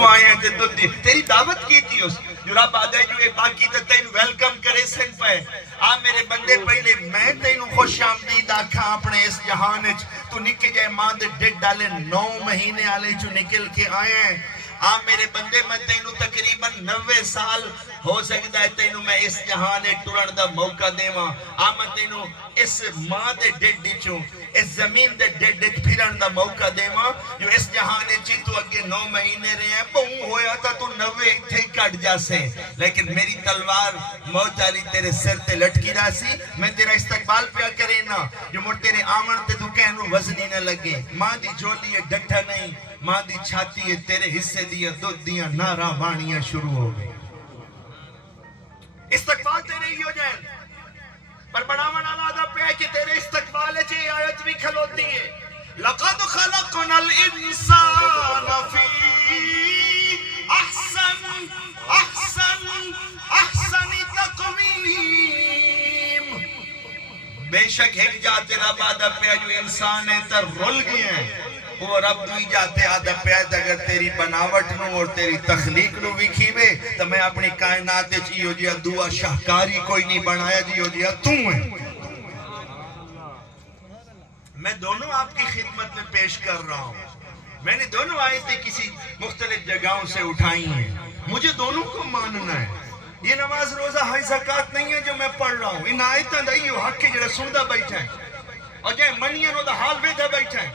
تو آئے ہیں تو تیری دعوت کی تھی اس جو رب آدھے جو اے باقی تے تین ویلکم کرے سن پہ آ میرے بندے پہلے میں تینو خوش آمدید آکھا اپنے اس جہان اچ تو نکل جائے ماں دے ڈیڈ ڈالے 9 مہینے آلے جو نکل کے آئے ہیں آ میرے بندے میں تینو تقریباً 90 سال ہو سکتا ہے تینو میں اس جہانے ٹرن دا موقع دے ماں آ میں تینو اس ماں دے ڈیڈ ڈیچوں اس زمین دے ڈیڈ ڈیڈ پھرن دا موقع دے ماں جو اس جہانے چی تو اگے 9 مہینے رہے ہیں بہوں ہویا تھا تو 90 تھے کٹ جا سے لیکن میری تلوار موت علی تیرے سر تے لٹکی رہا سی میں تیرا استقبال پیا کرے نا جو مر تیرے آمن تے تو کہنو وزنی نہ لگے ماں دی جولی ہے ڈٹھا نہیں ماں دی چھاتی ہے تیرے حصے دیا دو دیا نارا وانیاں شروع ہو گئی استقبال تیرے ہی ہو جائے پر بڑاون آلادہ پہ ہے کہ تیرے استقبال چے آیت بھی کھلوتی ہے لَقَدْ خَلَقْنَا الْإِنسَانَ فِي أَحْسَنِ تَقْوِيمٍ بے شک ایک جاتے رب آدھا پہ جو انسان ہے تر رول گئے ہیں وہ رب دوئی جاتے آدھا پیاد اگر تیری بناوٹ نو اور تیری تخلیق نو بھی کھیوے تو میں اپنی کائنات چیئے جیا دعا شاہکاری کوئی نہیں بنایا جیو جیا توں ہے میں دونوں آپ کی خدمت میں پیش کر رہا ہوں میں نے دونوں آیتیں کسی مختلف جگہوں سے اٹھائی ہیں مجھے دونوں کو ماننا ہے یہ نماز روزہ ہائی زکاة نہیں ہے جو میں پڑھ رہا ہوں ان آیتیں دائیو حق کے جڑا سندہ بیٹھا ہے اور جائے منیاں نو دا حال ویدہ بیٹھا ہے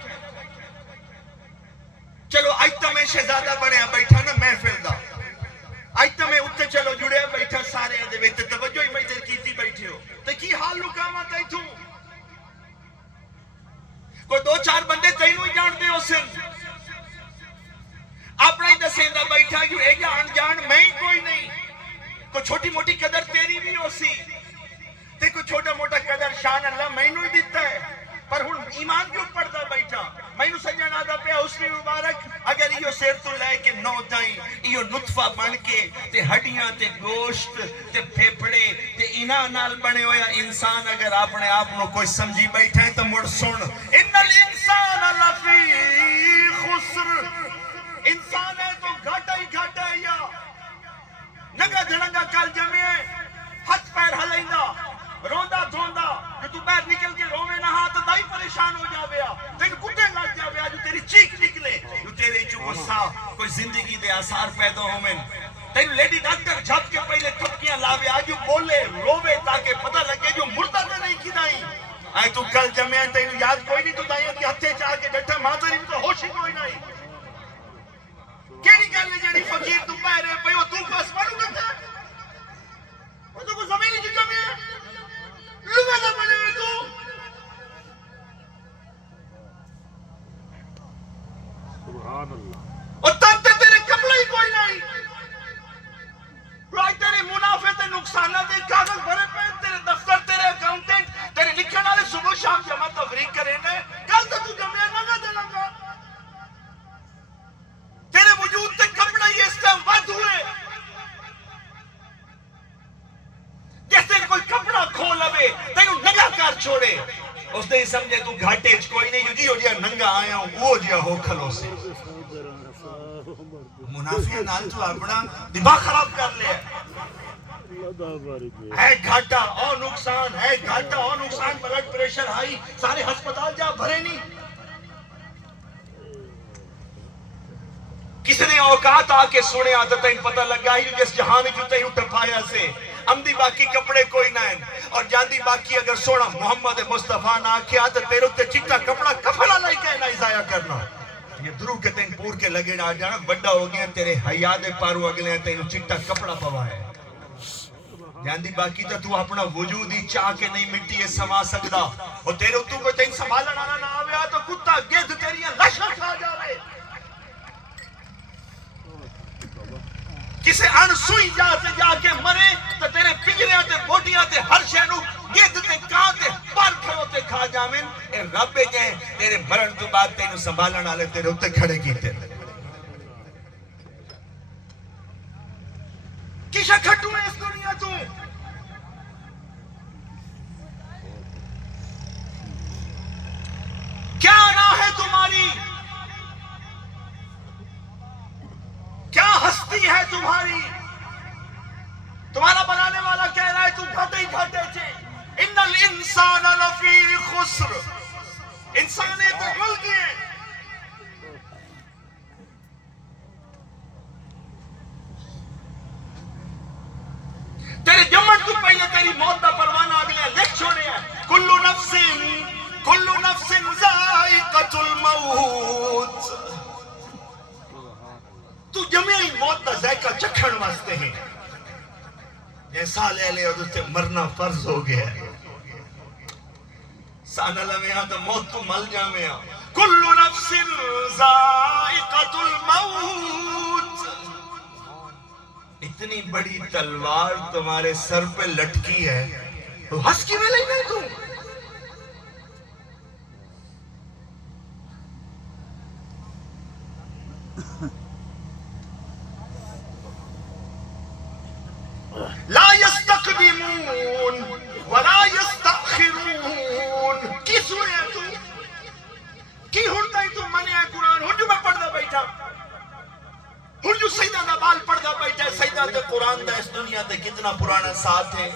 چلو آئیتا میں شہزادہ بڑے ہیں بیٹھا نا محفل دا آئیتا میں اتنے چلو جڑے ہیں بیٹھا سارے ہیں دے بیٹھے توجہ ہی میں دیر کیتی بیٹھے ہو تو کی حال لکامات آئی تھوں کوئی 2-4 بندے تینوں ہی جان دے ہو سن اپنا ہی دسیندہ بیٹھا جو اے جان میں ہی کوئی نہیں کوئی چھوٹی موٹی قدر تیری بھی ہو سی تے کوئی چھوٹا موٹا قدر شان اللہ میں نو ہی دیتا ہے پر ہن ایمان کیوں پڑھتا بیٹھا میں نو سجن آدھا پہ حسنی مبارک اگر یہ سیر تو لے کے 9 تائیں یہ نطفہ بن کے تے ہڈیاں تے گوشت تے پھیپڑے تے انہاں نال بنے ہویا انسان اگر اپنے آپ نو کوئی سمجھی بیٹھا ہے تو مڑ سن ان الانسان لفی خسر انسان ہے تو گھاٹا ہی گھاٹا ہے یا نگا دھنگا کل جمعے ہاتھ پیر ہلائندہ روندہ دھوندہ جو تو بیر نکل کے روے نہ ہاں تو دائی پریشان ہو جاویا تین کٹے لگ جاویا جو تیری چیک نکلے جو تیرے چو غصہ کوئی زندگی دے آثار پیدا ہو میں تین لیڈی ڈاکٹر جھپ کے پہلے تھپکیاں لاوے جو بولے روے تاکہ پتہ لگے جو مردہ تو نہیں کی دائیں آئے تو کل جمعے تین یاد کوئی نہیں تو دائیں کہ ہتھے چاہ کے ڈٹھا ماتر ان کو ہوش ہی کوئی نہیں کیڑی گل ہے جڑی فقیر تو پہرے پہ وہ تو کو اسمانو کرتا ہے وہ تو کو زمینی جو جمعے لگا نہ بنے ہوئے تو سبحان اللہ اور تب تیرے کپڑے ہی کوئی نہیں رائے تیرے منافع تے نقصانہ دے کاغذ بھرے پہ تیرے دفتر تیرے اکاؤنٹنٹ تیرے لکھن والے صبح شام جمع تفریق کرے نے کل تو جمعے نہ دے لگا تیرے وجود تے کپڑا یہ اس کا ود ہوئے جیسے کوئی کپڑا کھول لوے تینوں نگاہ کر چھوڑے اس نے سمجھے تو گھاٹے کوئی نہیں جو جی ہو جیا ننگا آیا ہوں وہ جیا ہو کھلو سے منافع نال تو اپنا دماغ خراب کر لے ہے گھاٹا اور نقصان ہے گھاٹا اور نقصان بلڈ پریشر ہائی سارے ہسپتال جا بھرے نہیں کس نے اوقات آکے سنے آتا تین پتہ لگا ہی جس جہانے جو تین ٹپایا سے امدی باقی کپڑے کوئی نہ ہیں اور جاندی باقی اگر سونا محمد مصطفیٰ نہ آکے آتا تیرے تے چٹا کپڑا کفلا لائی کہنا ازایا کرنا یہ درو کے تین پور کے لگے نہ جانا بڑا ہو گیا تیرے حیاد پارو اگلے ہیں تین چٹا کپڑا پوا ہے جاندی باقی تو اپنا وجود ہی چاہ کے نہیں مٹی ہے سما سکتا اور تیرے تو کو تین سنبھالا نہ آویا تو کتا گیدھ تیریاں لشن کھا جاوے کسے انسوئی جا کے مرے تو تیرے پجریاں تے بوٹیاں تے ہر شہنو گیدھ تے کان تے پر کھڑو تے کھا جامن اے رب جائیں تیرے مرن تو بعد تینو سنبھالن آلے تیرے ہوتے کھڑے کیتے کشا کھٹو ہے اس دنیا تو کیا راہ ہے تمہاری کیا ہستی ہے تمہاری. تمہارا بنانے والا کہہ رہا ہے تم گھاٹے ہی گھاٹے تھے. ان الانسان لفی خسر. انسان اتمل گئے. تیرے جمن تو پہلے تیری موت کا پروانہ اگلے لکھ چھوڑے ہیں. کل نفس ذائقۃ الموت. تو جمیعی موت کا ذائقہ چکھن واسطے ہیں. جیسا لے لے اور اسے مرنا فرض ہو گیا ہے. سانا لمحہ تو موت تو مل جامے ہیں. کل نفس ذائقۃ الموت. اتنی بڑی تلوار تمہارے سر پہ لٹکی ہے تو ہنس کی میں نہیں تو. لا يستقدمون ولا يستأخرون. کی سورے ہیں تو کی ہنٹا ہی تو منع ہے قرآن. ہنجو میں پڑھ دا بیٹھا. ہنجو سیدہ دا بال پڑھ دا بیٹھا. سیدہ دے قرآن دا اس دنیا دے کتنا پرانا ساتھ ہے.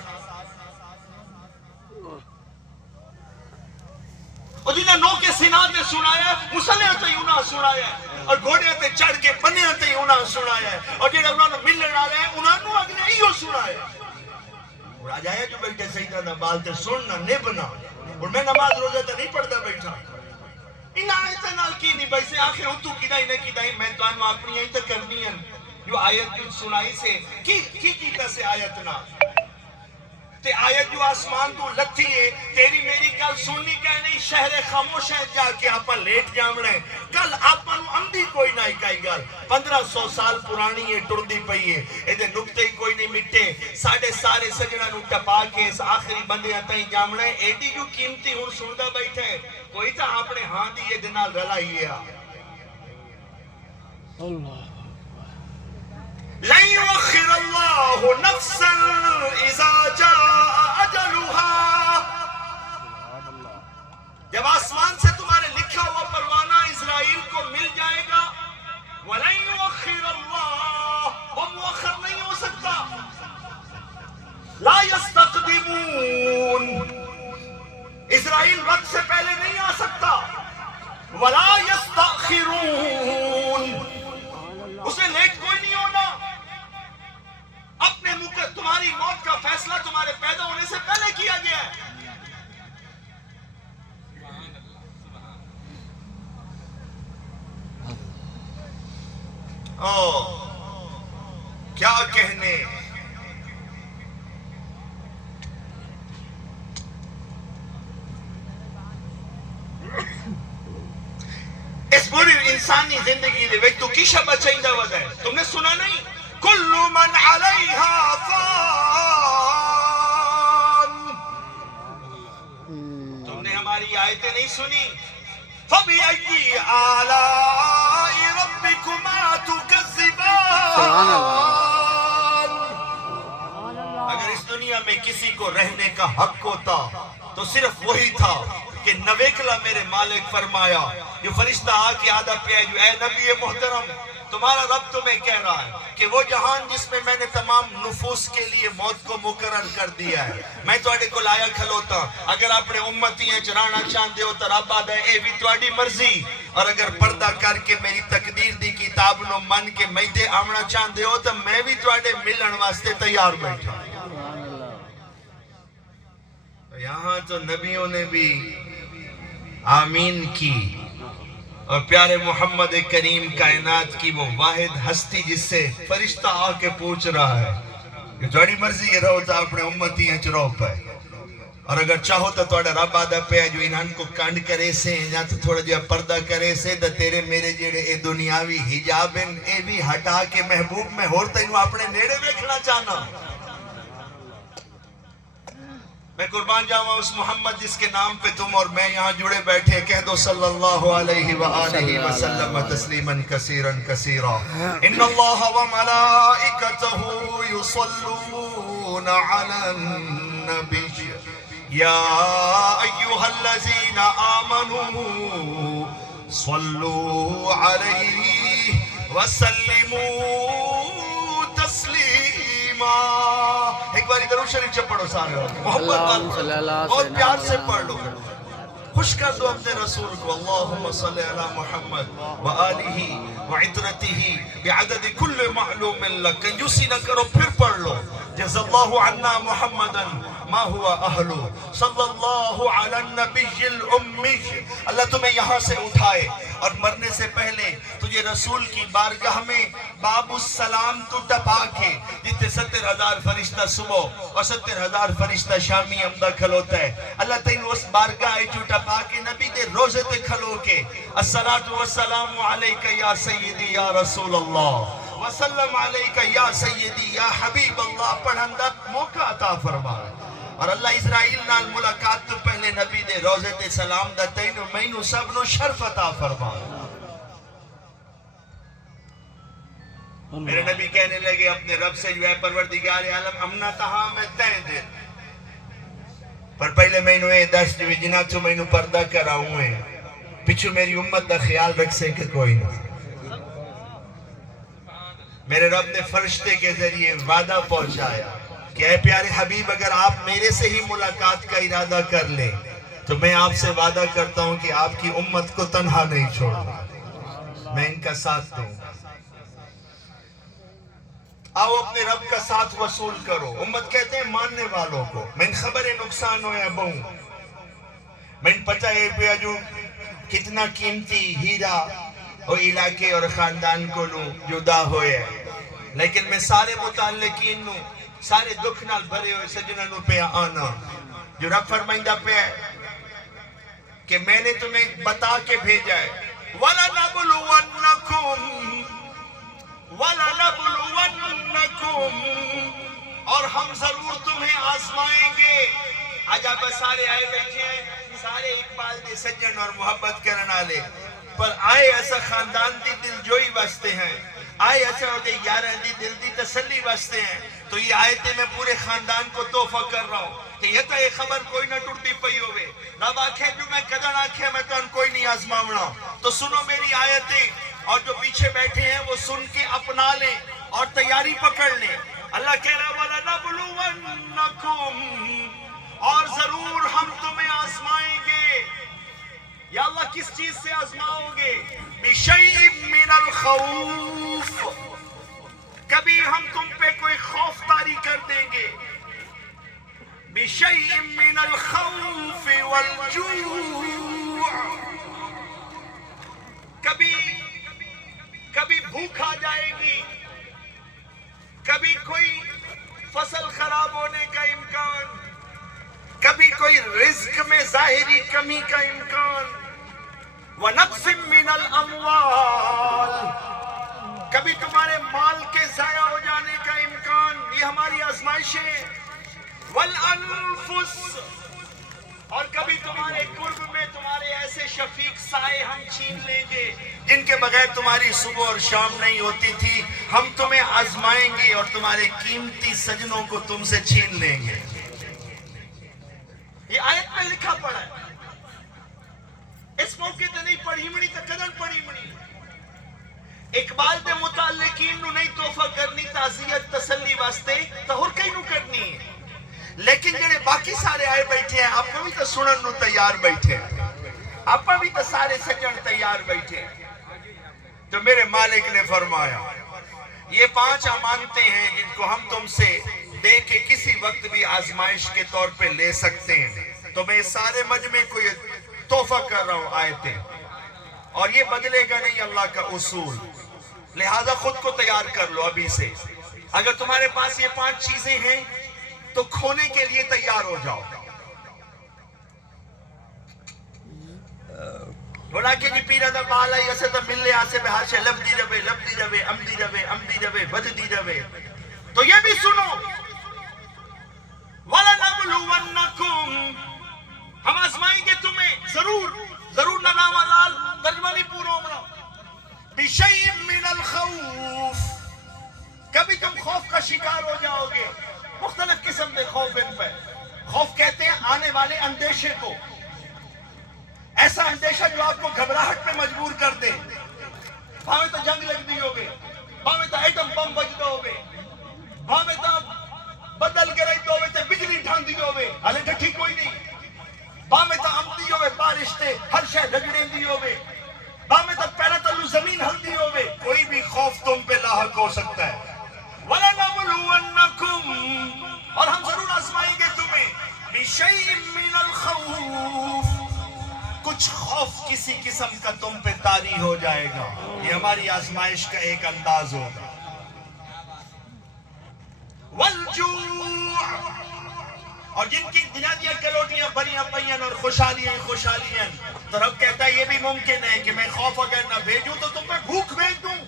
اور جنہیں نو کے سینہ تے سنایا ہے مسلح تے انہاں سنایا ہے. اور گھوڑے تے چڑھ کے بنے تے انہاں سنایا ہے. اور جنہیں انہاں ملن آ رہے ہیں انہاں نو اگلے ایو سنایا ہے. اور آج آیا جو بیٹھے سیدہ دا بال تے سننا نہیں بنا. اور میں نماز روزہ تے نہیں پڑھتا بیٹھا. ان آیتیں نال کی نہیں بھائی سے آخر ہوں تو کدائی نہ کدائی میں تو انو اپنی آئی تک کرنی ہے. جو آیت جو سنائی سے کی کیتا سے آیت نہ تے آیت جو آسمان تو لگتی ہے. تیری میری کل سننی کہ نہیں شہر خاموش ہے جا کے آپا لیٹ جام رہے. کل آپا نو امدی کوئی نہ اکائی گال. 1500 سال پرانی ہے ٹر دی پئی ہے. ایدے نکتے ہی کوئی نہیں مٹے. سارے سجنہ نو ٹپا کے اس آخری بندے آتائیں جام رہے. ایڈی جو قیمتی ہون سندہ بیٹھے کوئی تا اپنے ہاں دی یہ دنال رلائیے. اللہ لن يؤخر الله نفسا اذا جاء اجلها. جب آسمان سے تمہارے لکھا ہوا پروانہ اسرائیل کو مل جائے گا. ولن يؤخر الله. وہ مؤخر نہیں ہو سکتا. لا يستقدمون. اسرائیل وقت سے پہلے نہیں آ سکتا. ولا يستأخرون. اسے لیٹ کوئی نہیں ہونا. اپنے تمہاری موت کا فیصلہ تمہارے پیدا ہونے سے پہلے کیا گیا ہے. کیا کہنے. اس پوری انسانی زندگی دے وقت تو کی شبہ چاہیدہ ودا ہے. تم نے سنا نہیں کل من علیہا فان. تم نے ہماری آیتیں نہیں سنی. فَبِأَيِّ آلَاءِ رَبِّكُمَا تُكَذِّبَانِ. اگر اس دنیا میں کسی کو رہنے کا حق ہوتا تو صرف وہی تھا کہ نویکلا میرے مالک فرمایا. جو فرشتہ آ کے آدھا پہ جو اے نبی محترم تمہارا رب تمہیں کہہ رہا ہے کہ وہ جہان جس میں میں نے تمام نفوس کے لیے موت کو مقرر کر دیا ہے میں تواڈے کو لایا کھلوتا. اگر اپنے امتی ہیں چرانا چاہتے ہو تو رب آدھا اے بھی تواڈی مرضی. اور اگر پردہ کر کے میری تقدیر دی کتاب نو من کے میدے آمنا چاہتے ہو تو میں بھی تواڈے ملن واسطے تیار بیٹھا. یہاں تو نبیوں نے بھی آمین کی. اور پیارے محمد کریم کائنات کی وہ واحد ہستی جس سے فرشتہ آ کے پوچھ رہا ہے کہ تھوڑی مرضی یہ رہو تو اپنے امتی ہیں چرو پہ. اور اگر چاہو تو تھوڑا رب آدھا پہ جو انہوں کو کنڈ کرے سے یا تو تھوڑا جو پردہ کرے سے تو تیرے میرے جیڑے اے دنیاوی حجاب اے بھی ہٹا کے محبوب میں ہوتا ہوں اپنے نیڑے بیکھنا چاہنا. میں قربان جاؤں اس محمد جس کے نام پہ تم اور میں یہاں جڑے بیٹھے. کہہ دو صلی اللہ علیہ وآلہ وسلم تسلیما کثیرا کثیرا. ان اللہ وملائکتہ یصلون علی النبی یا ایہا الذین آمنوا صلوا علیہ وسلموا شریف سے پڑھو سارے محبت بہت پیار سے پڑھ لو خوش کر دو اپنے رسول کو اللہم صلی علی محمد وآلہ وعطرتہ بعدد کل معلوم لک کنجوسی نہ کرو پھر پڑھ لو جز اللہ عنا محمدا ما ہوا اہلو صلی اللہ علی النبی الامی اللہ تمہیں یہاں سے اٹھائے اور مرنے سے پہلے تجھے رسول کی بارگاہ میں باب السلام تو ٹپا کے جتنے 70,000 فرشتہ صبح اور 70,000 فرشتہ شامی امدہ کھلوتا ہے اللہ تین اس بارگاہ جو ٹپا کے نبی دے روزے تے کھلو کے الصلاة والسلام علیکہ یا سیدی یا رسول اللہ وسلم علیکہ یا سیدی یا حبیب اللہ پڑھن دا موقع عطا فرمائے اور اللہ اسرائیل نال ملاقات تو پہلے نبی دے روزے تے سلام دا تینو مینو سبنو شرف عطا فرمائے میرے نبی کہنے لگے اپنے رب سے جو ہے پروردگار عالم امنا تہا میں تین دن پر پہلے مینو اے دس جو جنہ تو مینو پردہ کراؤں ہے پچھو میری امت دا خیال رکھ سے کہ کوئی نہ میرے رب نے فرشتے کے ذریعے وعدہ پہنچایا کہ اے پیارے حبیب اگر آپ میرے سے ہی ملاقات کا ارادہ کر لیں تو میں آپ سے وعدہ کرتا ہوں کہ آپ کی امت کو تنہا نہیں چھوڑوں میں ان کا ساتھ دوں آؤ اپنے رب کا ساتھ وصول کرو امت کہتے ہیں ماننے والوں کو میں خبر نقصان ہویا بہوں میں پتہ ہے پیا جو کتنا قیمتی ہیرا اور علاقے اور خاندان کو لوں جدا ہوئے لیکن میں سارے متعلقین نوں سارے دکھ نال بھرے ہوئے سجنہ نوں پہ آنا جو رب فرمائندہ پہ ہے کہ میں نے تمہیں بتا کے بھیجا ہے وَلَنَبْلُوَنَّكُمْ وَلَنَبْلُوَنَّكُمْ اور ہم ضرور تمہیں آزمائیں گے آج آپ سارے آئے بیٹھے ہیں سارے اقبال دے سجن اور محبت کرنا لے پر آئے ایسا خاندان دی دل جوئی واسطے ہیں آئے ایسا ہوتے یارہ دی دل دی تسلی واسطے ہیں تو یہ آیتیں میں پورے خاندان کو تحفہ کر رہا ہوں کہ یہ تو ایک خبر کوئی نہ ٹوٹتی پئی ہوئے رب آکھے جو میں قدر آکھے میں تو ان کوئی نہیں آزماؤنا تو سنو میری آیتیں اور جو پیچھے بیٹھے ہیں وہ سن کے اپنا لیں اور تیاری پکڑ لیں اللہ کہہ رہا وَلَنَبْلُوَنَّكُمْ اور ضرور ہم تمہیں آزمائیں گے یا اللہ کس چیز سے آزماؤ گے بِشَيْءٍ مِّنَ الْخَوْفِ کبھی ہم تم پہ کوئی خوف طاری کر دیں گے بِشَيْءٍ مِّنَ الْخَوْفِ وَالْجُوعِ کبھی بھوک آ جائے گی کبھی کوئی فصل خراب ہونے کا امکان کبھی کوئی رزق میں ظاہری کمی کا امکان وَنَقْصٍ مِّنَ الْأَمْوَالِ کبھی تمہارے مال کے ضائع ہو جانے کا امکان یہ ہماری آزمائشیں وَالْأَنفُسِ اور کبھی تمہارے قرب میں تمہارے ایسے شفیق سائے ہم چھین لیں گے جن کے بغیر تمہاری صبح اور شام نہیں ہوتی تھی ہم تمہیں آزمائیں گے اور تمہارے قیمتی سجنوں کو تم سے چھین لیں گے یہ آیت میں لکھا پڑا ہے اس موقع تے نہیں پڑھی منی تے قدر پڑھی منی اقبال دے متعلقین نو نہیں تحفہ کرنی تعزیت تسلی واسطے تو ہر کئی نو کرنی ہے لیکن جڑے باقی سارے آئے بیٹھے ہیں آپ بھی تو سنن نو تیار بیٹھے ہیں آپ بھی تو سارے سجن تیار بیٹھے ہیں تو میرے مالک نے فرمایا یہ 5 امانتیں ہیں جن کو ہم تم سے دے کے کسی وقت بھی آزمائش کے طور پہ لے سکتے ہیں تو میں سارے مجمع کو یہ تحفہ کر رہا ہوں آیتیں اور یہ بدلے گا نہیں اللہ کا اصول لہذا خود کو تیار کر لو ابھی سے اگر تمہارے پاس یہ 5 چیزیں ہیں تو کھونے کے لیے تیار ہو جاؤ بولا کہ جی پیرہ دا بالا ایسے تا ملے آسے بہار سے لب دی روے ام دی روے ود دی روے تو یہ بھی سنو وَلَنَبْلُوَنَّكُمْ ہم آزمائیں گے تمہیں ضرور نہ نام لال ترجمہ نہیں پورا ہونا بِشَيْءٍ مِّنَ الْخَوْفِ کبھی تم خوف کا شکار ہو جاؤ گے مختلف قسم کے خوف ان پہ خوف کہتے ہیں آنے والے اندیشے کو ایسا اندیشہ جو آپ کو گھبراہٹ پہ مجبور کر دے بھاوے تو جنگ لگ دی ہوگے بھاوے تو ایٹم بم بج دو ہوگے بھاوے تو بدل کے رہی دو ہوئے تے دی ہوئے بامے تک پیرا تلو زمین ہلدی ہوئے کوئی بھی خوف تم پہ لاحق ہو سکتا ہے وَلَنَبْلُوَنَّكُمْ اور ہم ضرور آزمائیں گے تمہیں بِشَيْءٍ مِّنَ الْخَوْفِ کچھ خوف کسی قسم کا تم پہ طاری ہو جائے گا یہ ہماری آزمائش کا ایک انداز ہوگا وَالْجُوعِ اور جن کی دنیادیاں کروٹیاں بھریاں پئیاں اور خوشحالیاں خوشحالیاں تو رب کہتا ہے یہ بھی ممکن ہے کہ میں خوف اگر نہ بھیجوں تو تم پہ بھوک بھیج دوں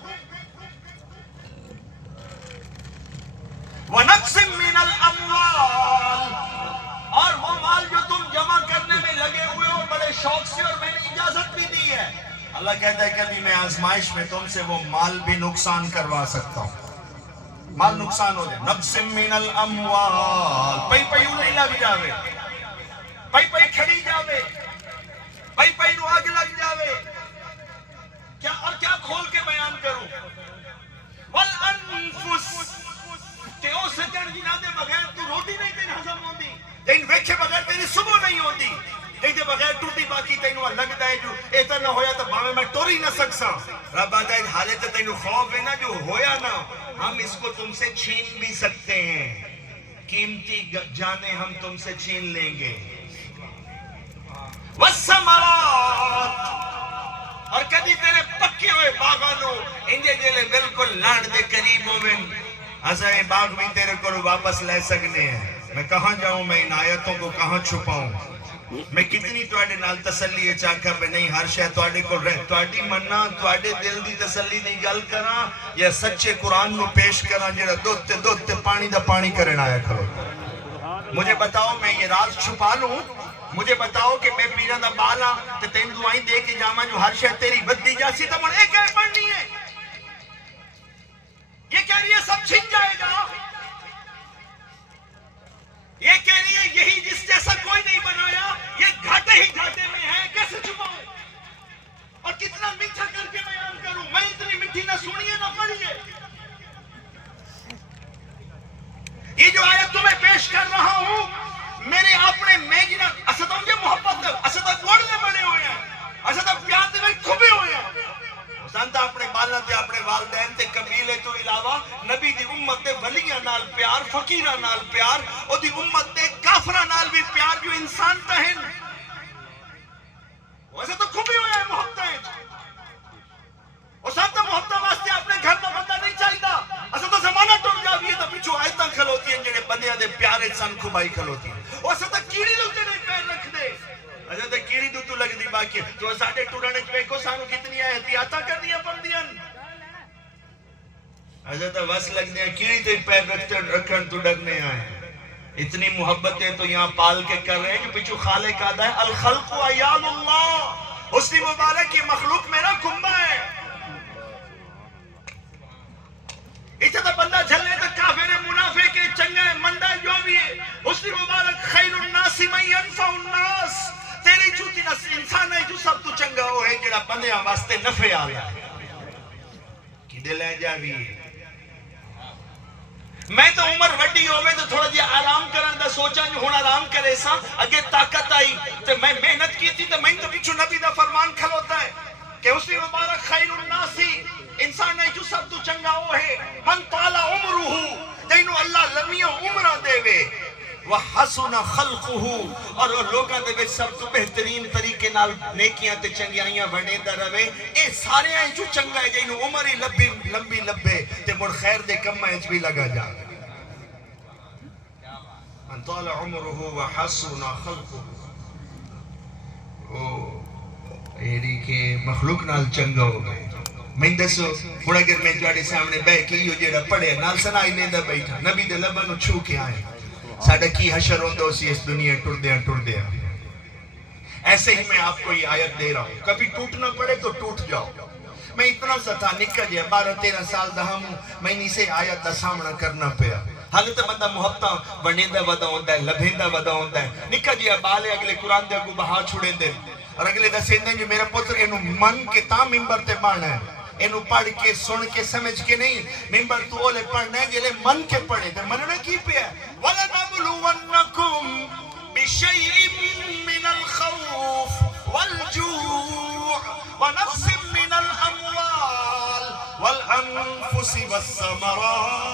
وَنَقْسٍ مِّنَ الْأَمْوَالِ اور وہ مال جو تم جمع کرنے میں لگے ہوئے ہو بڑے شوق سے اور میں نے اجازت بھی دی ہے اللہ کہتا ہے کبھی میں آزمائش میں تم سے وہ مال بھی نقصان کروا سکتا ہوں مال نقصان ہو جائے نقص من الاموال پئی پئی انہیں لگ جاوے پئی پئی کھڑی جاوے پئی پئی نو آگ لگ جاوے کیا اور کیا کھول کے بیان کروں والانفس کہ او سجن جنہ دے بغیر تو روٹی نہیں تین ہضم ہوندی لیکن ویکھے بغیر تیری صبح نہیں ہوندی لیکن بغیر ٹوٹی باقی تینوں لگتا ہے جو ایتا نہ ہویا تو باوے میں ٹوری نہ سکسا رب آتا ہے حالت تینوں خوف ہے نا جو ہویا نا ہم اس کو تم سے چھین بھی سکتے ہیں قیمتی جانیں ہم تم سے چھین لیں گے والثمرات اور کدی تیرے پکے ہوئے باغانوں انجے جلے بالکل لانڈ دے قریب ہوئے اسائیں باغ بھی تیرے کو واپس لے سکنے ہیں میں کہاں جاؤں میں ان آیتوں کو کہاں چھپاؤں میں کتنی توڑے نال تسلی چاکھا میں نہیں ہر شے توڑے کو رہ توڑی مننا توڑے دل دی تسلی نہیں گل کرا یا سچے قرآن نو پیش کرا جڑا دوتے پانی دا پانی کرن آیا کرو مجھے بتاؤ میں یہ راز چھپا لوں مجھے بتاؤ کہ میں پیرہ دا بالا تے تین دعائیں دے کے جاما جو ہر شے تیری بدی جاسی تو من ایک ہے پڑھنی ہے یہ کہہ رہی ہے سب چھن جائے گا یہ کہہ رہی ہے یہی جس جیسا کوئی نہیں بنایا یہ گھاٹے ہی گھاٹے میں ہے کیسے چھپاؤں اور کتنا میٹھا کر کے بیان کروں میں اتنی میٹھی نہ سنیے نہ پڑھیے یہ جو آیت تمہیں پیش کر رہا ہوں میرے اپنے میں جنہ اسدوں کے محبت اسدوں گوڑنے بڑے ہوئے ہیں اسدوں پیار دے میں کھبے ہوئے ہیں سانتا اپنے بالا تے اپنے والدین تے قبیلے تو علاوہ نبی دی امت دے ولیاں نال پیار فقیرہ نال پیار او دی امت دے کافرہ نال بھی پیار جو انسان تہن ویسے تو کھبی ہوئے ہیں محبتیں اور سانتا محبتہ واسطے اپنے گھر میں بندہ نہیں چاہیدا ایسا تو زمانہ ٹوٹ جاوی ہے تو پیچھو آیتاں کھلوتی ہیں جنہیں بندیاں دے پیارے سان کھبائی کھلوتی ہیں اور ایسا تو کیڑی دوتے نہیں پیر رکھ دے ایسا تو کیڑی دوتو لگ دی باقی تو ساڑھے ٹوڑانے جو کو سانو کتنی احتیاطہ کرنی ہے پردیاں ایسا تو وس لگ دیا کیڑی تے پیر رکھن تو ڈگنے آئے اتنی محبتیں تو یہاں پال کے کر رہے ہیں جو پیچھو خالق آدھا ہے الخلق و ایام اللہ اس دی مبارک کی مخلوق میرا کھمبا ہے اسے تو بندہ جھلنے تو کافر منافع کے چنگا ہے مندہ جو بھی ہے اس دی مبارک خیر الناس من ینفع الناس تیری جوتی نسل انسان ہے جو سب تو چنگا ہو ہے جڑا بندے واسطے نفع آیا ہے کی دل ہے جاوی میں تو عمر وڈی ہوئے تو تھوڑا دیا آرام کرن دا سوچا جو ہون آرام کرے سا اگے طاقت آئی تو میں محنت کی تھی تو میں تو پیچھو نبی دا فرمان کھلوتا ہے کہ اس دی مبارک خیر الناسی انسان ہے جو سب تو چنگا ہو ہے من طال عمرہ دینو اللہ لمیہ عمرہ دے وے وحسن خلقہ اور لوگاں دے وچ سب تو بہترین طریقے نال نیکیاں تے چنگیاں بنے دا رہے اے سارے ہیں جو چنگا ہے جنوں عمر ہی لمبی لبے تے مڑ خیر دے کم وچ بھی لگا جا من طال عمرہ وحسن خلقہ او ایری کے مخلوق نال چنگا ہو گئے میں دسو بڑا گر میں جواڑے سامنے بے کی ہو جیڑا پڑے نال سنائی لیندہ بیٹھا نبی دے لبنو چھو کے آئے ساڑھا کی حشر ہوندہ اسی اس دنیا ٹر دیا ایسے ہی میں آپ کو یہ آیت دے رہا ہوں کبھی ٹوٹنا پڑے تو ٹوٹ جاؤ میں اتنا سا تھا نکا جے 12-13 سال دہاں ہوں میں نہیں سے آیت دا سامنا کرنا پیا حالت بندہ محبتہ ونیندہ ودا ہوندہ ہے لبھیندہ ودا ہوندہ ہے نکا جے بالے اگلے قرآن دے کو بہا چھوڑے دے اور اگلے دسیں دیں جو میرا پتر انہوں من کے تاں ممبر تے مانا ہے انہوں پڑھ کے سن کے سمجھ کے نہیں ممبر تو اولے پڑھنا ہے جلے من کے پڑھے دے مننا کی پہ ہے وَلَنَبْلُوَنَّكُمْ بِشَيْءٍ مِّنَ الْخَوْفِ وَالْجُوعِ وَنَقْصٍ مِّنَ الْأَمْوَالِ وَالْأَنفُسِ وَالثَّمَرَاتِ،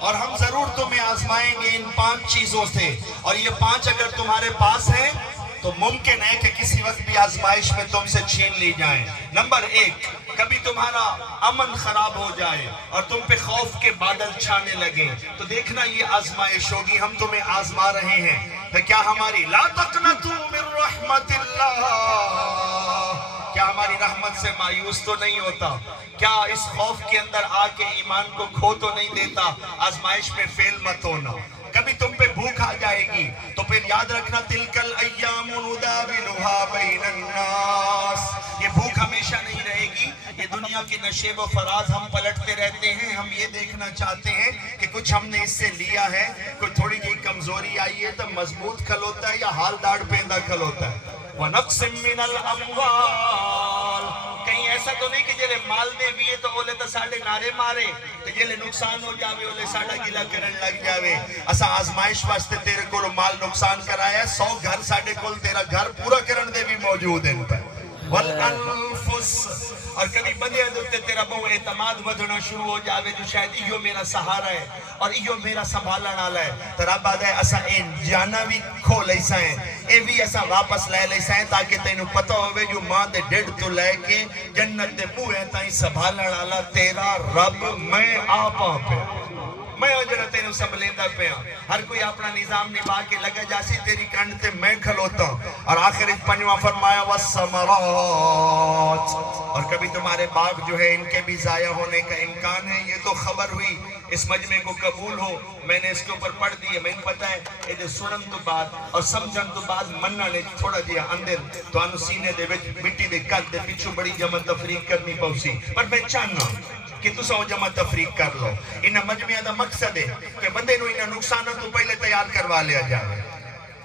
اور ہم ضرور تمہیں آزمائیں گے ان 5 چیزوں سے، اور یہ 5 اگر تمہارے پاس ہیں تو ممکن ہے کہ کسی وقت بھی آزمائش میں تم سے چھین لی جائیں۔ نمبر 1، کبھی تمہارا امن خراب ہو جائے اور تم پہ خوف کے بادل چھانے لگیں تو دیکھنا یہ آزمائش ہوگی، ہم تمہیں آزما رہے ہیں۔ تو کیا ہماری لا تقنطوا من رحمت اللہ، کیا ہماری رحمت سے مایوس تو نہیں ہوتا؟ کیا اس خوف کے اندر آ کے ایمان کو کھو تو نہیں دیتا؟ آزمائش میں فیل مت ہونا۔ کبھی تم پہ بھوک آ جائے گی تو پھر یاد رکھنا تلک الایام نداولها بین الناس، یہ بھوک ہمیشہ نہیں رہے گی، یہ دنیا کے نشیب و فراز ہم پلٹتے رہتے ہیں، ہم یہ دیکھنا چاہتے ہیں کہ کچھ ہم نے اس سے لیا ہے، کوئی تھوڑی جی کمزوری آئی ہے تو مضبوط کھلوتا ہے یا حال داڑ پیندہ کھلوتا ہے۔ وَنَقْصٍ مِّنَ الْأَمْوَالِ، کہیں ایسا تو نہیں کہ جلے مال دے بھی تو بولے تو ساڑھے نعرے مارے تو جلے نقصان ہو جاوے بولے ساڑھا گلا کرن لگ جاوے۔ اسا آزمائش واسطے تیرے کو مال نقصان کرایا ہے، 100 گھر ساڑھے کول تیرا گھر پورا کرن دے بھی موجود ہیں۔ والانفس، اور کبھی بندے دوتے تیرا بہو اعتماد ودھنا شروع ہو جاوے جو شاید ایو میرا سہارا ہے اور ایو میرا سنبھالن والا ہے، تو رب آدھا ہے اسا این جانا بھی کھو لیسا ہیں، اے بھی ایسا واپس لے لیسا ہیں تاکہ تینوں پتہ ہوئے جو ماں دے ڈیڑھ تو لے کے جنت دے بوئے تائیں سنبھالن والا تیرا رب میں آپا پہ، میں اجرہ تینوں سب لیندہ پہ ہوں، ہر کوئی اپنا نظام نبھا کے لگا جاسی تیری کانڈ تے میں کھلوتا ہوں۔ اور آخر اس پنجواں فرمایا والثمرات، اور کبھی تمہارے باغ جو ہے ان کے بھی ضائع ہونے کا امکان ہے، یہ تو خبر ہوئی اس مجمع کو قبول ہو، میں نے اس کے اوپر پڑھ دی ہے، میں پتہ ہے یہ سنن تو بعد اور سمجھن تو بعد مننا نے تھوڑا دیا اندر تو انو سینے دے مٹی دے کد دے پچھو بڑی جمع تفریق کرنی پوسی، پر میں چاہنا کہ تو سو جمع تفریق کر لو۔ انہا مجمع دا مقصد ہے کہ بندے نو انہا نقصانہ تو پہلے تیار کروا لیا جاوے،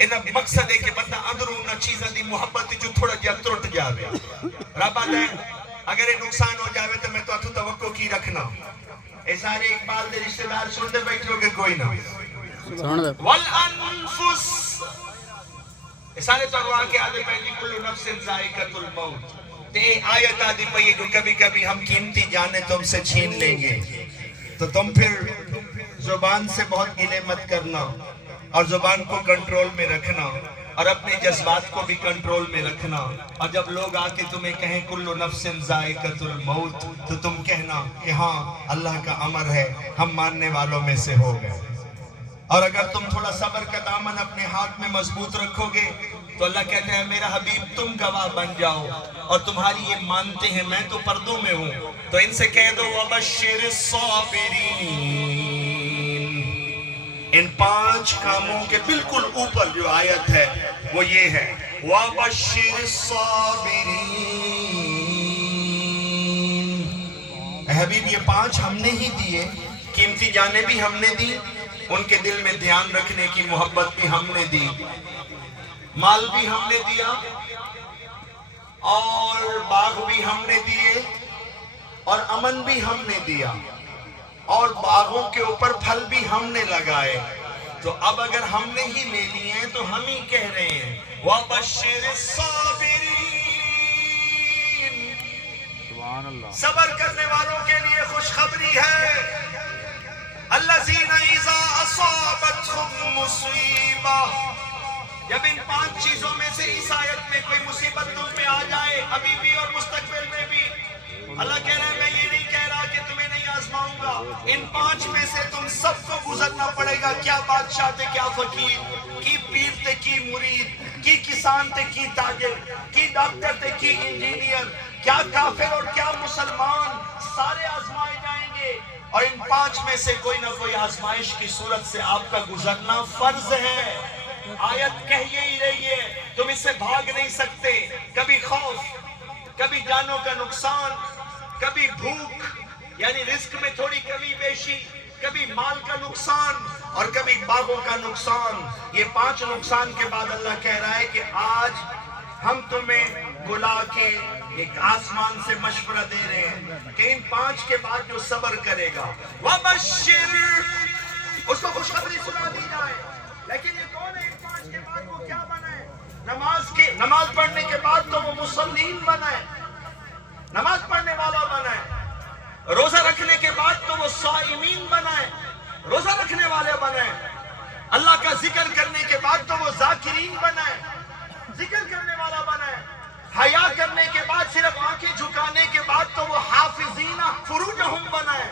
انہا مقصد ہے کہ بندہ اندروں انہا چیزیں دی محبت جو تھوڑا جا ترٹ جاوے۔ رب آدھا ہے اگر یہ نقصان ہو جاوے تو میں تو اتھو توقع کی رکھنا، اے سارے اقبال دے رشتہ دار سن دے بیٹھو کہ کوئی نہ۔ والانفس، اے سارے تو اگوان کے آدھے پہلی کل نفس ذائقۃ الموت، تے آیت آدھی پہی جو کبھی کبھی ہم قیمتی جانے تم سے چھین لیں گے، تو تم پھر زبان سے بہت گلے مت کرنا اور زبان کو کنٹرول میں رکھنا اور اپنے جذبات کو بھی کنٹرول میں رکھنا، اور جب لوگ آ کے تمہیں کہیں کل نفس ذائقۃ الموت تو تم کہنا کہ ہاں اللہ کا امر ہے، ہم ماننے والوں میں سے ہو گئے۔ اور اگر تم تھوڑا صبر کا دامن اپنے ہاتھ میں مضبوط رکھو گے تو اللہ کہتا ہے میرا حبیب تم گواہ بن جاؤ، اور تمہاری یہ مانتے ہیں میں تو پردوں میں ہوں، تو ان سے کہہ دو وَبَشِّرِ الصَّابِرِينَ۔ ان 5 کاموں کے بالکل اوپر جو آیت ہے وہ یہ ہے وَبَشِّرِ الصَّابِرِينَ۔ اے حبیب یہ 5 ہم نے ہی دیے، قیمتی جانیں بھی ہم نے دی، ان کے دل میں دھیان رکھنے کی محبت بھی ہم نے دی، مال بھی ہم نے دیا اور باغ بھی ہم نے دیے اور امن بھی ہم نے دیا اور باغوں کے اوپر پھل بھی ہم نے لگائے، تو اب اگر ہم نے ہی لے لیے ہیں تو ہم ہی کہہ رہے ہیں وَبَشِّرِ الصَّابِرِينَ، صبر کرنے والوں کے لیے خوشخبری ہے، الَّذِينَ إِذَا أَصَابَتْهُمْ مُصِيبَةٌ، جب ان 5 چیزوں میں سے اس آیت میں کوئی مصیبت تم پہ آ جائے ابھی بھی اور مستقبل میں بھی، اللہ کہہ رہا ہے میں یہ نہیں کہہ رہا کہ تمہیں نہیں آزماؤں گا، ان 5 میں سے تم سب کو گزرنا پڑے گا، کیا بادشاہ تھے، کیا فقیر، کی پیر تھے، کی مرید، کی کسان تھے، کی تاجر، کی ڈاکٹر تھے، کی انجینئر، کیا کافر اور کیا مسلمان، سارے آزمائے جائیں گے، اور ان 5 میں سے کوئی نہ کوئی آزمائش کی صورت سے آپ کا گزرنا فرض ہے۔ آیت کہہ ہی رہی ہے تم اس سے بھاگ نہیں سکتے، کبھی خوف، کبھی جانوں کا نقصان، کبھی بھوک یعنی رزق میں تھوڑی کمی بیشی، کبھی مال کا نقصان اور کبھی باغوں کا نقصان۔ یہ 5 نقصان کے بعد اللہ کہہ رہا ہے کہ آج ہم تمہیں بلا کے ایک آسمان سے مشورہ دے رہے ہیں کہ ان 5 کے بعد جو صبر کرے گا وَبَشِّرْ، اس کو خوشخبری سنا دی جائے، لیکن یہ کون ہے ان 5 کے بعد وہ کیا بنا ہے؟ نماز پڑھنے کے بعد تو وہ مصلین بنائے، نماز پڑھنے والا بنائے، روزہ رکھنے کے بعد تو وہ صائمین بنائے، روزہ رکھنے والے بنائے، اللہ کا ذکر کرنے کے بعد تو وہ ذاکرین بنائے، ذکر کرنے والا بنائے، حیا کرنے کے بعد صرف آنکھیں جھکانے کے بعد تو وہ حافظین فروجہم بنائے،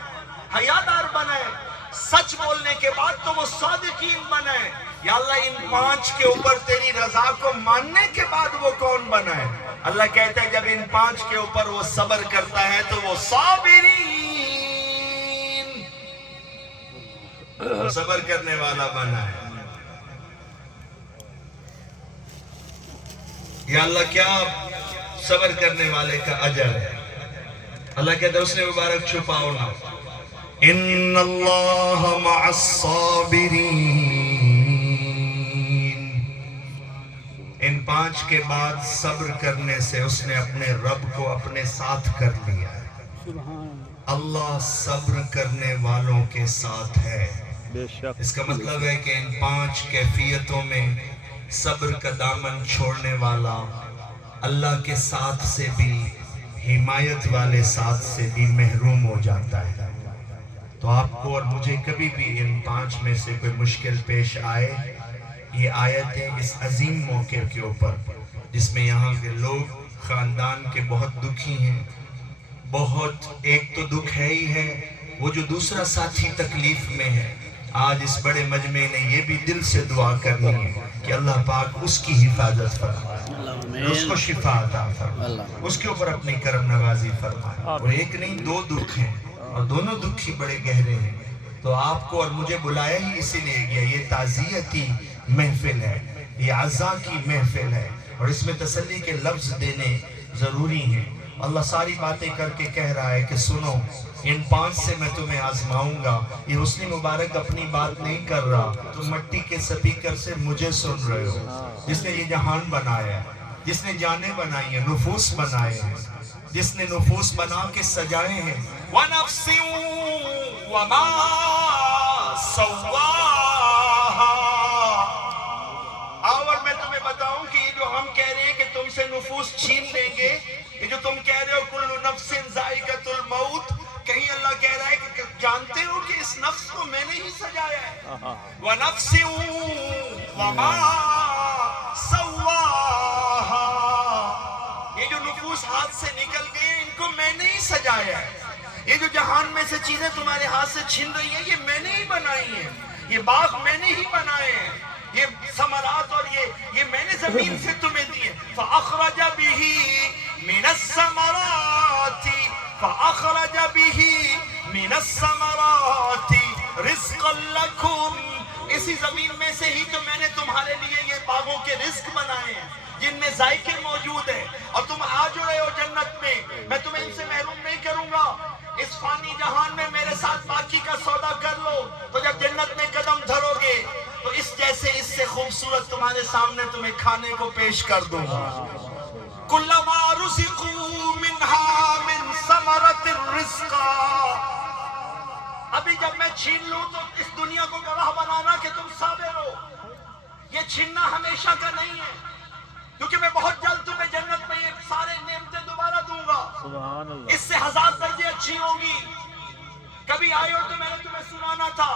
حیادار بنائے، سچ بولنے کے بعد تو وہ صادقین بنائے۔ یا اللہ ان 5 کے اوپر تیری رضا کو ماننے کے بعد وہ کون بنائے؟ اللہ کہتا ہے جب ان 5 کے اوپر وہ صبر کرتا ہے تو وہ صابرین، وہ صبر کرنے والا بنائے۔ یا اللہ کیا صبر کرنے والے کا اجر ہے۔ اللہ کہتا ہے اس نے مبارک چھپاؤ نہ، ان اللہ مع الصابرین۔ ان 5 کے بعد صبر کرنے سے اس نے اپنے رب کو اپنے ساتھ کر لیا ہے۔ اللہ صبر کرنے والوں کے ساتھ ہے۔ اس کا مطلب ہے کہ ان 5 کیفیتوں میں صبر کا دامن چھوڑنے والا اللہ کے ساتھ سے بھی، حمایت والے ساتھ سے بھی محروم ہو جاتا ہے۔ تو آپ کو اور مجھے کبھی بھی ان 5 میں سے کوئی مشکل پیش آئے، یہ آیتیں اس عظیم موقع کے اوپر جس میں یہاں کے لوگ خاندان کے بہت دکھی ہیں، بہت ایک تو دکھ ہے ہی ہے، وہ جو دوسرا ساتھی تکلیف میں ہے، آج اس بڑے مجمع نے یہ بھی دل سے دعا کرنی ہے کہ اللہ پاک اس کی حفاظت فرمائے، اس کو شفا عطا فرمائے، اس کے اوپر اپنی کرم نوازی فرمائے۔ اور ایک نہیں 2 دکھ ہیں اور دونوں دکھ ہی بڑے گہرے ہیں۔ تو آپ کو اور مجھے بلایا ہی اسی لیے گیا، یہ تعزیتی محفل ہے، یہ عزا کی محفل ہے اور اس میں تسلی کے لفظ دینے ضروری ہیں۔ اللہ ساری باتیں کر کے کہہ رہا ہے کہ سنو ان 5 سے میں تمہیں آزماؤں گا۔ یہ حسنی مبارک اپنی بات نہیں کر رہا، تم مٹی کے سپیکر سے مجھے سن رہے ہو، جس نے یہ جہان بنایا ہے، جس نے جانیں بنائی ہیں، نفوس بنائے ہیں، جس نے نفوس بنا کے سجائے ہیں۔ وَنَفْسٍ وَمَا سَوَّاهَا۔ اور میں تمہیں بتاؤں کہ یہ جو ہم کہہ رہے ہیں کہ تم سے نفوس چھین لیں گے، یہ جو تم کہہ رہے ہو کل نفس ذائقۃ الموت، کہیں اللہ کہہ رہا ہے کہ جانتے ہو کہ اس نفس کو میں نے ہی سجایا ہے۔ وَنَفْسٍ وَمَا سَوَّاهَا۔ یہ جو نفوس ہاتھ سے نکل گئے ان کو میں نے ہی سجایا ہے۔ یہ جو جہان میں سے چیزیں تمہارے ہاتھ سے چھن رہی ہیں یہ میں نے ہی بنائی ہیں، یہ باغ میں نے ہی بنائے ہیں، یہ ثمرات اور یہ میں نے زمین سے تمہیں دیے۔ فَأَخْرَجَ بِهِ مِنَ الثَّمَرَاتِ فَأَخْرَجَ بِهِ مِنَ الثَّمَرَاتِ رِزْقًا لَكُمْ۔ اسی زمین میں سے ہی تو میں نے تمہارے لیے یہ باغوں کے رزق بنائے ہیں جن میں ذائقے موجود ہیں، اور تم آ جو رہے ہو جنت میں تمہیں ان سے محروم نہیں کروں گا۔ اس فانی جہان میں میرے ساتھ باقی کا سودا کر لو، تو جب جنت میں قدم دھرو گے تو اس جیسے اس سے خوبصورت تمہارے سامنے تمہیں کھانے کو پیش کر دوں گا۔ کلما رزقوا منها من ثمرۃ الرزق۔ ابھی جب میں چھین لوں تو اس دنیا کو گواہ بنانا کہ تم صابر ہو، یہ چھیننا ہمیشہ کا نہیں ہے، کیونکہ میں بہت جلد تمہیں جنت میں یہ سارے نعمتیں دوبارہ دوں گا، اس سے 1000 درجے اچھی ہوگی۔ کبھی آئے ہو تو میں نے تمہیں سنانا تھا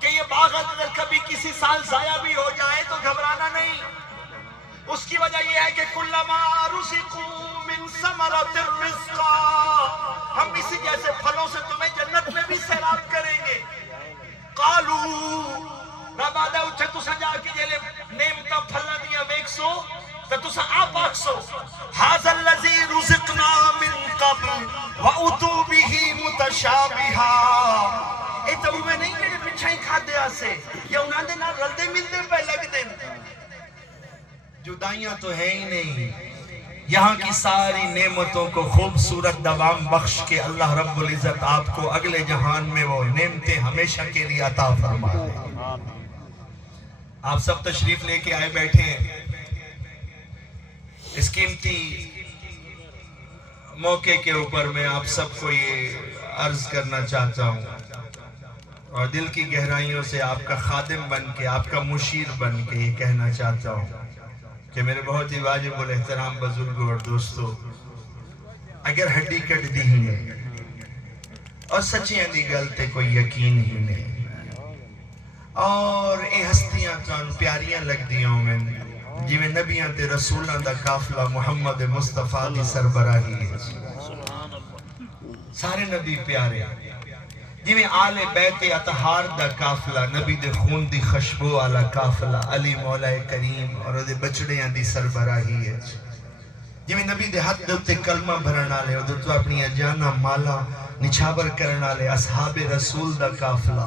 کہ یہ باغ اگر کبھی کسی سال ضائع بھی ہو جائے تو گھبرانا نہیں، اس کی وجہ یہ ہے کہ کلما رزقوا من ثمرۃ الرزق، ہم اسی جیسے پھلوں سے تمہیں جنت میں بھی سیراب کریں گے۔ قالوا ربادہ اچھا تسا جا کے جیلے نعمتہ پھلنا دیا ویک سو تو تسا آپ آکھ سو ھذا الذی رزقنا من قبل وَأُتُوا بِهِ مُتَشَابِهًا۔ اے تو میں نہیں کہ پچھا ہی کھا دیا سے یا انہاں دے نہ رلدے ملدے پہ لگ دیں، جدائیاں تو ہے ہی نہیں۔ یہاں کی ساری نعمتوں کو خوبصورت دوام بخش کے اللہ رب العزت آپ کو اگلے جہان میں وہ نعمتیں ہمیشہ کے لیے عطا فرما دے۔ آپ سب تشریف لے کے آئے بیٹھے ہیں، اس قیمتی موقع کے اوپر میں آپ سب کو یہ عرض کرنا چاہتا ہوں اور دل کی گہرائیوں سے آپ کا خادم بن کے، آپ کا مشیر بن کے یہ کہنا چاہتا ہوں کہ میرے بہت ہی واجب الاحترام بزرگوں اور دوستوں، اگر ہڈی کٹ دی ہی نہیں اور سچیاں دی گل تے کوئی یقین ہی نہیں، اور اے ہستیاں کان پیاریاں لگ دیاں میں جی میں نبیاں تے رسولاں دا قافلہ محمد مصطفیٰ دی سربراہی ہے، سارے نبی پیارے، جی میں آل بیت اطہار دا قافلہ، نبی دے خون دی خشبو والا قافلہ، علی مولا کریم اور دے بچڑیاں دی سربراہی ہے، جی میں نبی دے حد دے اتے کلمہ بھرنا لے اور تو اپنی اجانا مالا نچھابر کرنا لے اصحاب رسول دا قافلہ،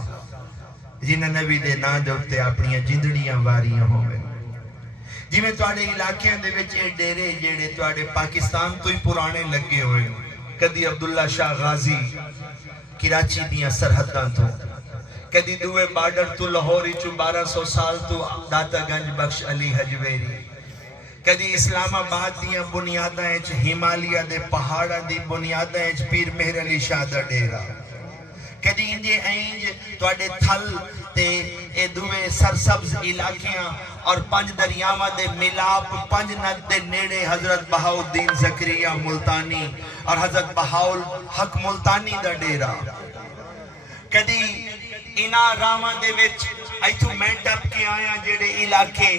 جنہیں نبی دے نا دے اتے اپنی جندڑیاں واریاں ہوئے، جی میں توڑے علاقیاں دے وچے ڈیرے جیڑے توڑے پاکستان تو ہی پرانے لگے ہوئے، کدی عبداللہ شاہ غازی کراچی دیاں سرحداں تو، کدی دوے بارڈر تو لاہوری چو 1200 سال تو داتا گنج بخش علی حجویری، کدی اسلام آباد دیاں بنیاداں اچ ہمالیہ دے پہاڑاں دی بنیاداں اچ پیر مہر علی شاہ دا ڈیرا، کدی انجے اینج توڑے تھل تے اے دوے سرسبز علاقیاں اور 5 دریاواں دے ملاپ 5 ند دے نیڑے حضرت بہاؤالدین زکریا ملتانی اور حضرت بہاؤالحق ملتانی دا ڈیرا، کدی اینا راما دے وچ ایتھو میں ٹپ کے آیا جیڑے علاقے،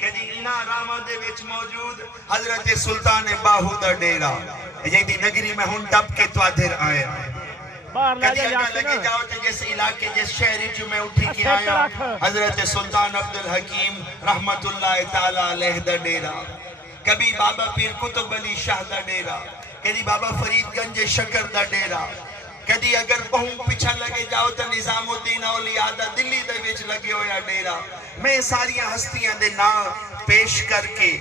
کدی اینا راما دے وچ موجود حضرت سلطان باہو دا ڈیرا، جیدی نگری میں ہن ٹپ کے تو ادھر آیا، کدی اگا لگے جاؤ تے جس علاقے جس شہری جو میں اٹھی کے آیا حضرت سلطان عبدالحکیم رحمت اللہ تعالی علیہ دا ڈیرا، کبھی بابا پیر قطب علی شاہ دا ڈیرا، کدی بابا فرید گنج شکر دا ڈیرا، کدی اگر بہوں پیچھا لگے جاؤ تو نظام الدین اولیاء دا دلی دے وچ لگے ہویا ڈیرا، میں ساریاں ہستیاں دے نا پیش کر کے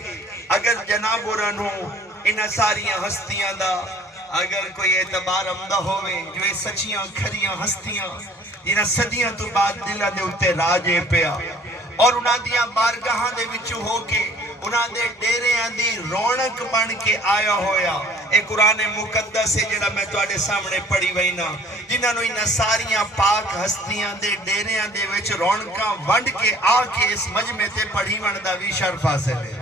اگر جناب رنو انہاں ساریاں ہستیاں دا اگر کوئی اعتبار امدہ ہوئے جو یہ سچیاں کھریاں ہستیاں جنہاں صدیاں تو بعد دلہ دے اتے راجے پیا اور انہاں دیاں بارگاہاں دے وچو ہو کے انہاں دے ڈیرے دی رونق بن کے آیا ہویا، ایک قرآن مقدس ہے جڑا میں توڑے سامنے پڑھی وینا، جنہاں نو انہاں ساریاں پاک ہستیاں دے ڈیرے دے وچ رونقاں ونڈ کے آ کے اس مجمع تے پڑھی وندہ بھی شرف حاصل ہے،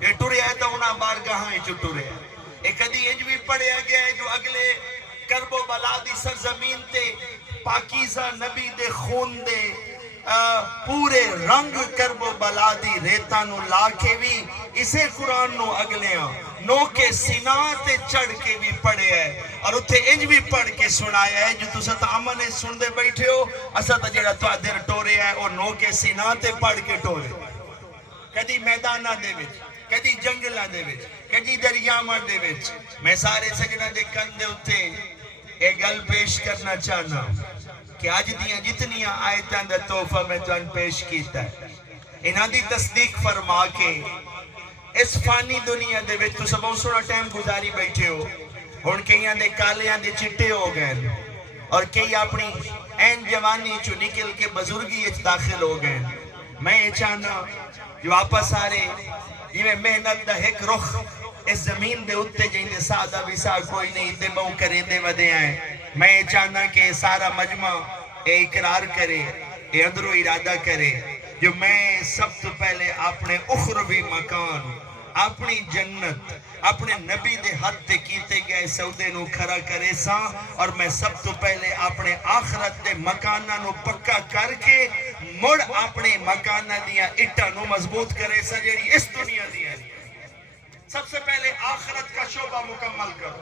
یہ ٹرے آئے تو انہاں بارگاہاں چو ٹرے آئے، ایک ادھی انج بھی پڑھیا گیا ہے جو اگلے کرب و بلا دی سرزمین تے پاکیزہ نبی دے خون دے پورے رنگ کرب و بلا دی ریتانو لا کے بھی اسے قرآن نو اگلیاں نو کے سینہ تے چڑھ کے بھی پڑھے ہے اور اتھے انج بھی پڑھ کے سنایا ہے جو تو ستا عملے سن دے بیٹھے ہو اسا تا جڑا تو ادھر ٹورے ہے اور نو کے سینہ تے پڑھ کے ٹورے کدی میدانہ دے وچ کدی جنگلہ دے وچ کدی دریامہ دے وچ میں سارے سجنہ دے کندے اتے ایک گل پیش کرنا چاہنا کہ آج دیاں جتنیاں آیتاں دا تحفہ میں تو ان پیش کیتا ہے انہاں دی تصدیق فرما کے اس فانی دنیا دے وچ تو سب سونا ٹائم گزاری بیٹھے ہو ہن کئیاں دے کالیاں دے چٹے ہو گئے اور کئی اپنی این جوانی چو نکل کے بزرگی اچ داخل ہو گئے میں یہ چاہنا جو واپس آرے جی میں محنت دا ایک رخ اس زمین دے اتے جائیں دے سادہ بھی سا کوئی نہیں دے بہوں کریں دے ودے آئیں میں یہ چاہنا کہ سارا مجمع اقرار کرے اندرو ارادہ کرے جو میں سب تو پہلے اپنے اخروی مکان اپنی جنت اپنے نبی دے حد تے کیتے گئے سودے نو کھرا کرے سا اور میں سب تو پہلے اپنے آخرت دے مکانہ نو پکا کر کے مڑ اپنے مکانہ دیا اٹھا نو مضبوط کرے سا جیڑی اس دنیا دیا سب سے پہلے آخرت کا شعبہ مکمل کرو